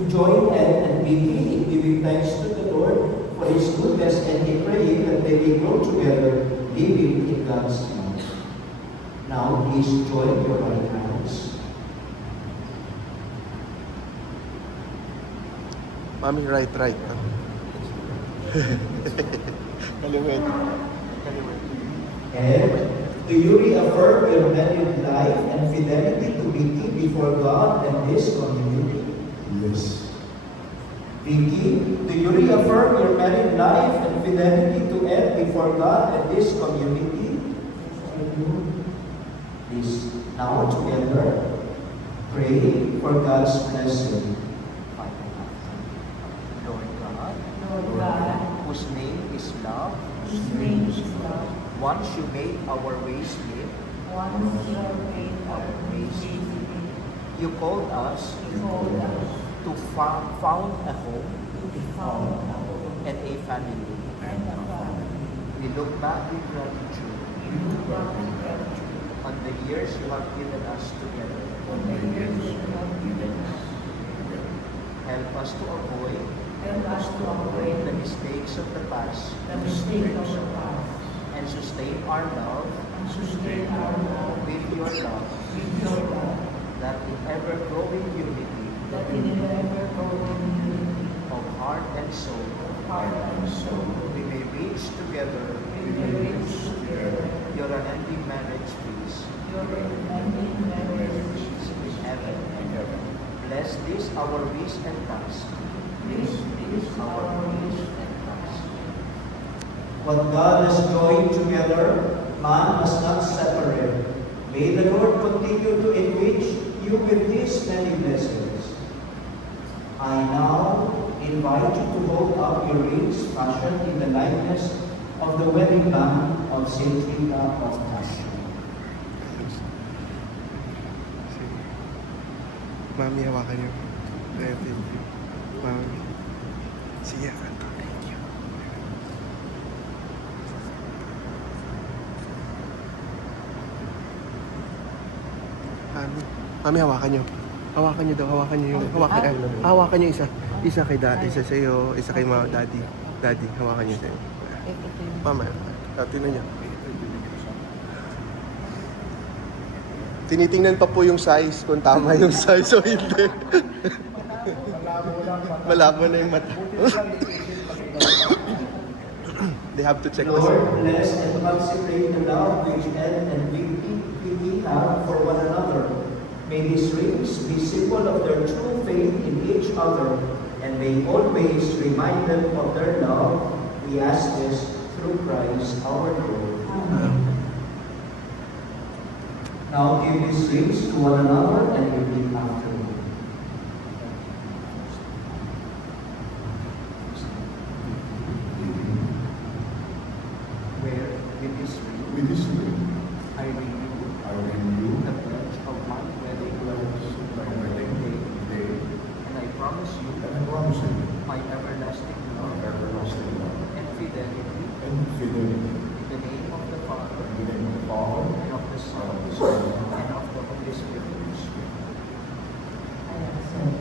to join Ed and Vicky in giving thanks to the Lord for His goodness and in praying that they may grow together, living in God's love. Now, please join your right hands. Mami, right. Kaliwet. And do you reaffirm your married life and fidelity to Vicky before God and His community? Yes. Vicky, do you reaffirm your married life and fidelity to Ed before God and His community? Yes, I do. Please, now together, pray for God's blessing. Lord God, whose name is love, whose name is love, once you made our ways live, once you have made our ways live, you called us you called us to found a home to be found a home and a family. and a family. We look back with gratitude You look back with gratitude on the years you have given us together. for the years you have given us. Help us to avoid Help us to avoid the mistakes of the past the mistake of the past and sustain our love and sustain our love with your love, with your love, that in ever-growing unity that in an ever-growing unity of heart and soul, of heart and soul, we may reach together we may reach together your unending marriage feast your remaining marriage in heaven. Bless this our wish and task. This is our wish and task. What God has joined together, man must not separate. May the Lord continue to enrich you with His many blessings. I now invite you to hold up your rings fashioned in the likeness of the wedding band of Saint Rita of Cassia. Mami, hawakan niyo. Thank you. Mami. Sige, thank you. Mami, hawakan niyo. Hawakan niyo daw, hawakan niyo yung hawakan niyo isa. Isa kay daddy, isa sa iyo, isa kay mama, daddy. Daddy, hawakan niyo sa'yo. Mama, tingnan niyo. Tinitingnan pa po yung size, kung tama yung size o hindi. Malabo na yung mata. They have to check this. Lord, bless and consecrate the love which Ed and Vicky have for one another. May these rings be symbol of their true faith in each other, and may always remind them of their love. We ask this through Christ our Lord. Now give these rings to one another and repeat after me. Where with this ring With this ring, I renew I renew the pledge of my wedding my wedding day, and I promise you and I promise you my everlasting my love everlasting love and fidelity and fidelity in the name of the Father in the name of the Father, and of the Son and of the Son, and of the Holy Spirit. I accept.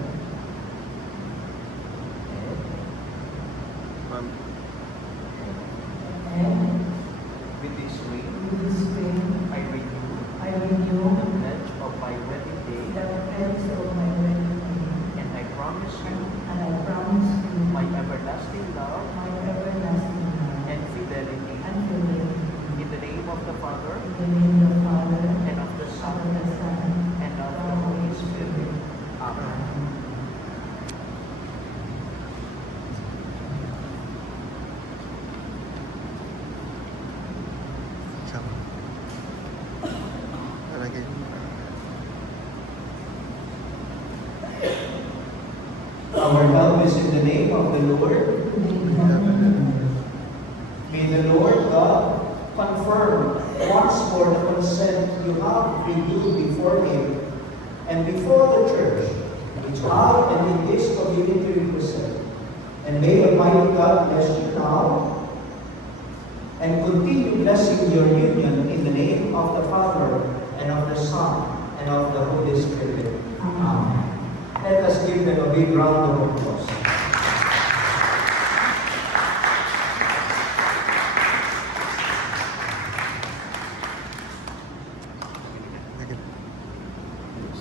Mami. And With this ring with this ring, I renew I renew the pledge of my wedding day, the pledge of my wedding day, and I promise you and I promise you my everlasting love my everlasting love and fidelity and fidelity in the name of the Father in the name of the Father and of the and Son of the Son and of the Holy Spirit. Amen. Sama. Lagay. Our help is in the name of the Lord. May the Lord God confirm once more the consent you have renewed before Him and before the Church, which I and in this community represent. And may Almighty God bless you now and continue blessing your union in the name of the Father and of the Son and of the Holy Spirit. Amen. Let us give give them a big round of applause.